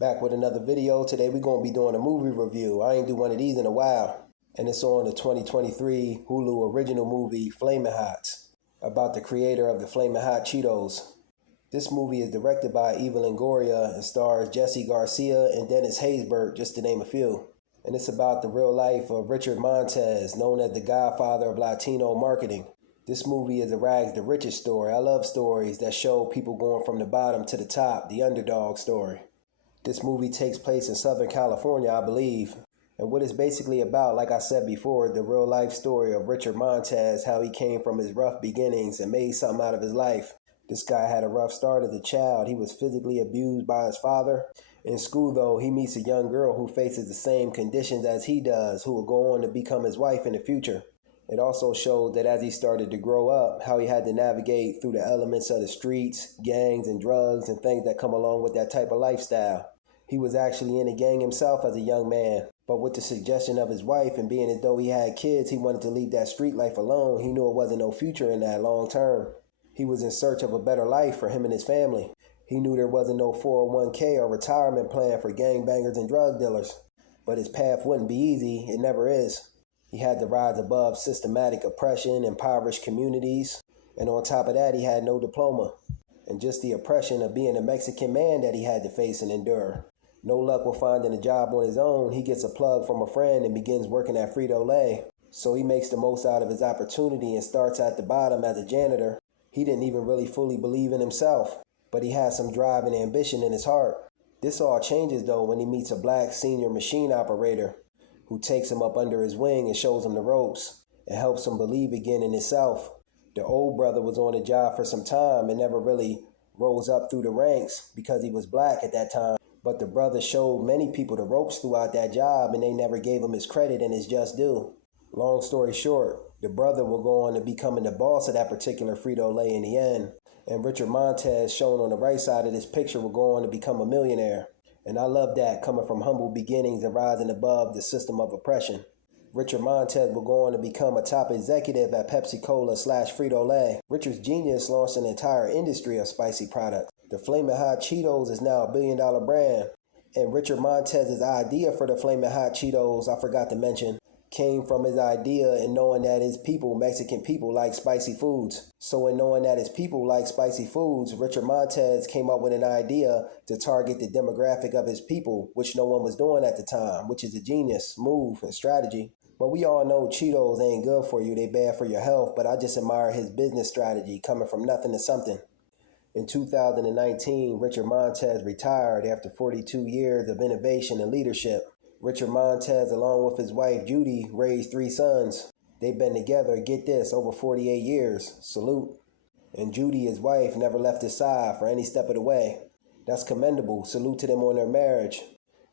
Back with another video. Today we're going to be doing a movie review. I ain't do one of these in a while. And it's on the 2023 Hulu original movie Flamin' Hot, about the creator of the Flamin' Hot Cheetos. This movie is directed by Eva Longoria and stars Jesse Garcia and Dennis Haysbert, just to name a few. And it's about the real life of Richard Montez, known as the godfather of Latino marketing. This movie is a rags to riches story. I love stories that show people going from the bottom to the top, the underdog story. This movie takes place in Southern California, I believe. And what it's basically about, like I said before, the real life story of Richard Montez, how he came from his rough beginnings and made something out of his life. This guy had a rough start as a child. He was physically abused by his father. In school, though, he meets a young girl who faces the same conditions as he does, who will go on to become his wife in the future. It also showed that as he started to grow up, how he had to navigate through the elements of the streets, gangs, and drugs, and things that come along with that type of lifestyle. He was actually in a gang himself as a young man, but with the suggestion of his wife and being as though he had kids, he wanted to leave that street life alone. He knew it wasn't no future in that long term. He was in search of a better life for him and his family. He knew there wasn't no 401k or retirement plan for gangbangers and drug dealers, but his path wouldn't be easy. It never is. He had to rise above systematic oppression, impoverished communities, and on top of that, he had no diploma. And just the oppression of being a Mexican man that he had to face and endure. No luck with finding a job on his own, he gets a plug from a friend and begins working at Frito-Lay. So he makes the most out of his opportunity and starts at the bottom as a janitor. He didn't even really fully believe in himself, but he had some drive and ambition in his heart. This all changes though when he meets a black senior machine operator who takes him up under his wing and shows him the ropes and helps him believe again in himself. The old brother was on the job for some time and never really rose up through the ranks because he was black at that time. But the brother showed many people the ropes throughout that job and they never gave him his credit and his just due. Long story short, the brother will go on to becoming the boss of that particular Frito-Lay in the end. And Richard Montez, shown on the right side of this picture, will go on to become a millionaire. And I love that, coming from humble beginnings and rising above the system of oppression. Richard Montez will go on to become a top executive at Pepsi-Cola / Frito-Lay. Richard's genius launched an entire industry of spicy products. The Flamin' Hot Cheetos is now a billion-dollar brand. And Richard Montez's idea for the Flamin' Hot Cheetos, I forgot to mention, came from his idea in knowing that his people, Mexican people, like spicy foods. So in knowing that his people like spicy foods, Richard Montez came up with an idea to target the demographic of his people, which no one was doing at the time, which is a genius move and strategy. But we all know Cheetos ain't good for you, they bad for your health, but I just admire his business strategy, coming from nothing to something. In 2019, Richard Montez retired after 42 years of innovation and leadership. Richard Montez, along with his wife Judy, raised 3 sons. They've been together, get this, over 48 years. Salute. And Judy, his wife, never left his side for any step of the way. That's commendable. Salute to them on their marriage.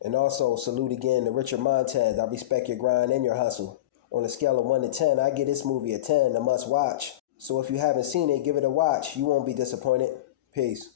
And also salute again to Richard Montez. I respect your grind and your hustle. On a scale of 1 to 10, I give this movie a 10, a must watch. So if you haven't seen it, give it a watch. You won't be disappointed. Peace.